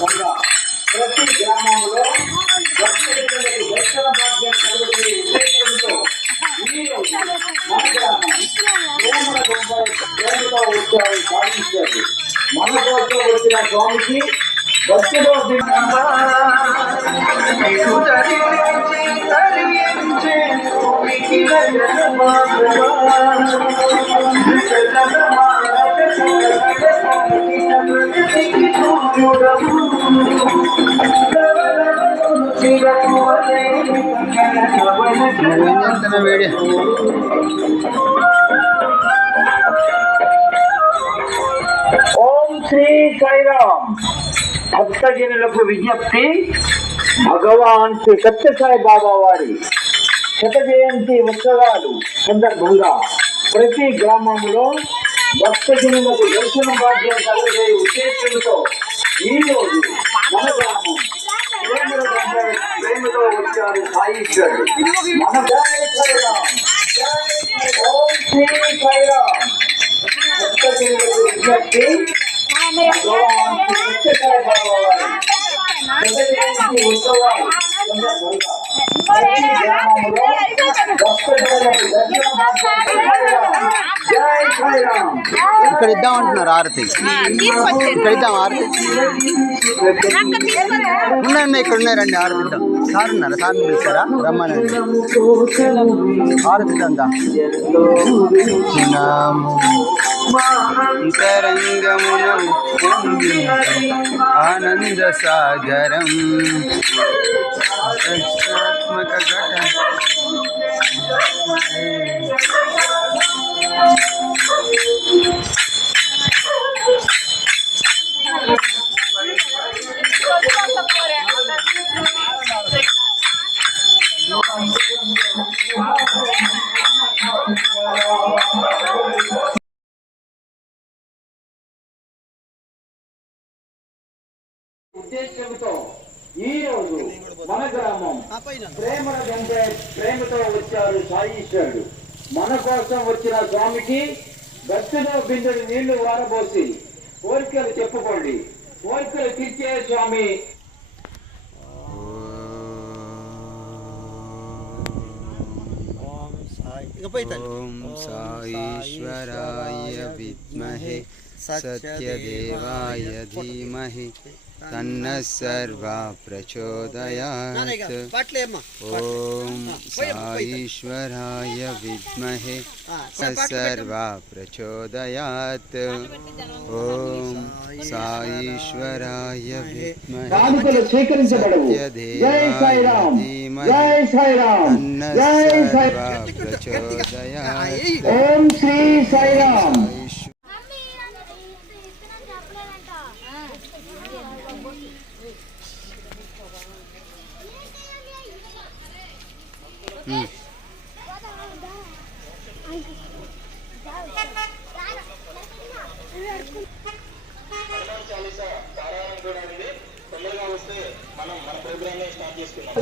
సందర్భంగా ప్రతి గ్రామంలో భక్తులకు దర్శన భాగ్యం కలుగుతున్న ఉద్దేశంతో ఈ రోజు మన గ్రామం ప్రేమల గొప్ప ప్రేమతో వచ్చారు సాధించారు మన కోసం వచ్చిన స్వామికి భక్తిలో నువ్వేం ఓం శ్రీ సాయిరామ్. భక్తజనులకు విజ్ఞప్తి భగవాన్ శ్రీ సత్యసాయి బాబా వారి శత జయంతి ఉత్సవాలు సందర్భంగా ప్రతి గ్రామంలో భక్తజనులకు దర్శన భాగ్యం కలిగే ఉద్దేశంతో ఈ రోజు మన గ్రామం ప్రేమతో వచ్చారు సాయిశ్వరుడు మన ఓం శ్రీ సాయిరామ్ విజ్ఞప్తి ఉత్సవాలు గ్రామంలో భాగ్యం కలిగేలా జై సాయిరామ్ ఇక్కడ ఇద్దాం అంటున్నారు ఆరతి. ఇక్కడ ఇద్దాం ఆరతి. ఉన్నాయి ఉన్నాయి ఇక్కడ ఉన్నాయి రండి ఆరతి ఇద్దాం. సార్ ఉన్నారా సార్ పిలిచారా? రమ్మని ఆరతి అంతరంగమున ఆనంద సాగరం. ఉద్దేశంతో ఈ రోజు మన గ్రామం ప్రేమల గంటే ప్రేమతో వచ్చారు సాయీశ్వరుడు మన కోసం వచ్చిన స్వామికి గట్టులో బిందెడు నీళ్లు వారబోసి కోరికలు చెప్పుకోండి కోరికలు తీర్చే స్వామి ఓం సాయిశ్వరాయ విద్మహే సత్యదేవాయ ధీమహి तन्न सर्वा प्रचोदयात् ॐ साईश्वराय विद्महे सर्वा प्रचोदयात् ओम साईश्वराय विद्महे सत्यदेवाय धीमहि तन्न सर्वा प्रचोदयात् ॐ श्री साईराम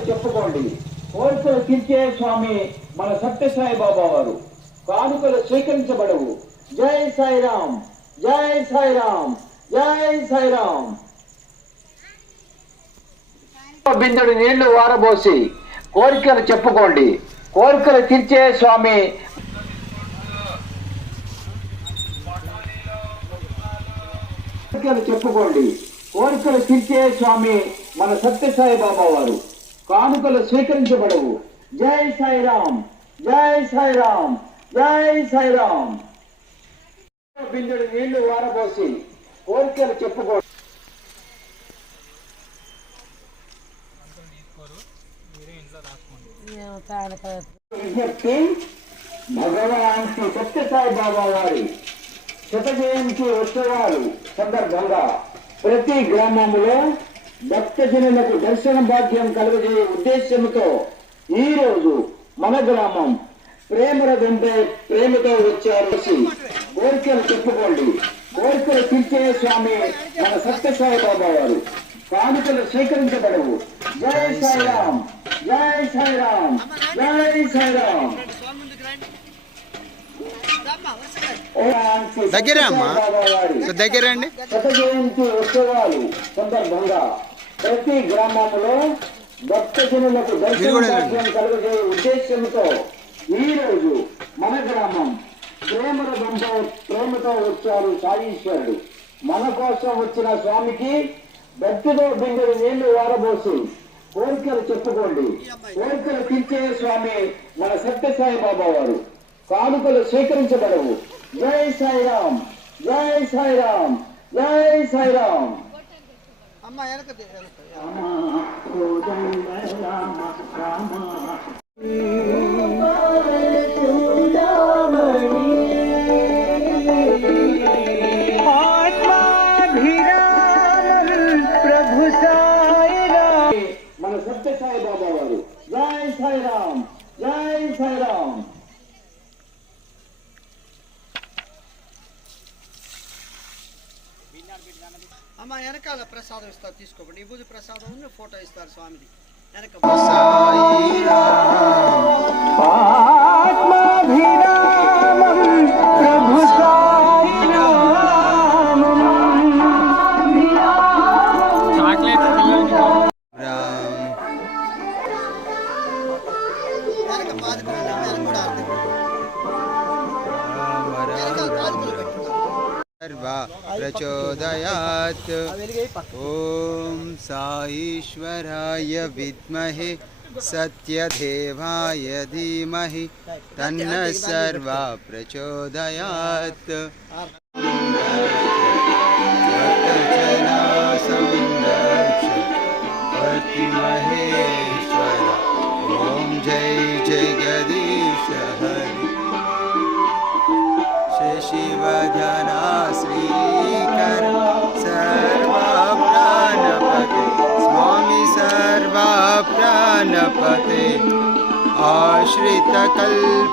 చెప్పుకోండి. కోరికలు తీర్చే స్వామి మన సత్యసాయి బాబా వారు. కానుకలు స్వీకరించబడవు. జై సాయిరామ్ జై సాయిరామ్ జై సాయిరామ్. బిందుడు నీళ్ళు వారబోసి కోరికలు చెప్పుకోండి. కోరికలు తీర్చే స్వామి. కోరికలు చెప్పుకోండి. కోరికలు తీర్చే స్వామి మన సత్యసాయి బాబా వారు. కానుకలు స్వీకరించబడవు. జై సాయిరామ్. జై సాయిరామ్. జై సాయిరామ్. బిందుడు నీళ్ళు వారబోసి కోరికలు చెప్పుకోండి. విజ్ఞప్తి భగవాన్ శ్రీ సత్యసాయి బాబా వారి శత జయంతి ఉత్సవాలు సందర్భంగా ప్రతి గ్రామంలో భక్తజనులకు దర్శన భాగ్యం కలుగజేయ ఉద్దేశ్యంతో ఈ రోజు మన గ్రామం ప్రేమల వెంటే ప్రేమతో వచ్చారు. కోరికలు చెప్పుకోండి. కోరికలు తీర్చే స్వామి మన సత్యసాయి బాబా వారు. కానుకలు స్వీకరించబడవు. జయ సాయిరామ్. సాయిరామ్ జై సాయిరామ్ దగ్గరే అమ్మా. దగ్గర అండి. శత జయంతి ఉత్సవాలు సందర్భంగా ప్రతి గ్రామంలో భక్తజనులకు దర్శన కలుగజే ఉద్దేశంతో ఈ రోజు మన గ్రామం ప్రేమల బంధ ప్రేమతో వచ్చారు సాయీశ్వరుడు. మన కోసం వచ్చిన స్వామికి భక్తితో బిందెడు నీళ్ళు వారబోసి కోరికలు చెప్పుకోండి. కోరికలు తీర్చే స్వామి మన సత్యసాయి బాబా వారు. కానుకలు స్వీకరించబడవు. జై సాయిరామ్ జై సాయిరామ్ జై సాయిరామ్. అమ్మ వెనక తి- సాయిరామ్ జై సాయిరామ్ అమ్మ వెనకాల ప్రసాదం ఇస్తారు ఈ బుద్ధి ప్రసాదం ఫోటో ఇస్తారు స్వామిది. వెనక प्रचोदयात् ओम साईश्वराय विद्महे सत्यदेवाय धीमहि तन्न सर्वा प्रचोदयात् आश्रितकल्पलतिक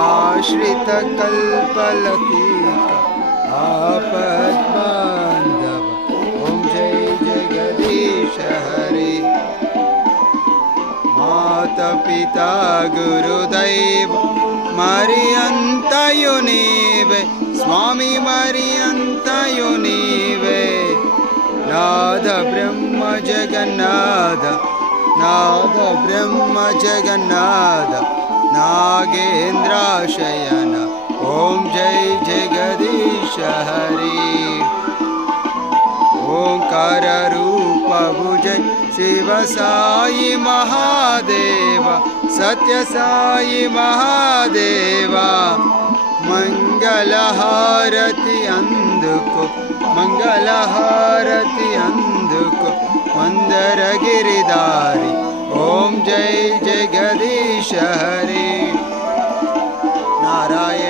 आश्रितकल्पलतिक आपद्बान्धव। ॐ जय जगदीश हरे। माता पिता गुरुदैव मरियन्तयो नीवे स्वामी मरियन्तयो नीवे नाद ब्रह्म जगन्नाथ ब्रह्मजगन्नाथ नागेन्द्राशयन। ॐ जय जगदीश हरि। ओङ्काररूपभुजय शिवसायि महादेव सत्यसायि महादेव। मङ्गलहारति अन्धुको मङ्गलहारति अन्धुको मन्दरगिरिदारि ॐ जय जगदीश हरे। नारायण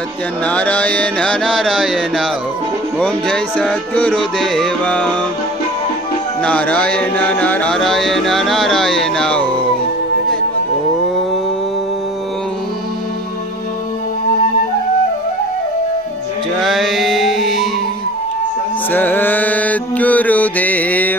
સત્યનારાયણ નારાયણ ઓમ જય સદગુરુદેવા. નારાયણ નારાયણ નારાયણ ઓમ જય સદગુરુદેવ.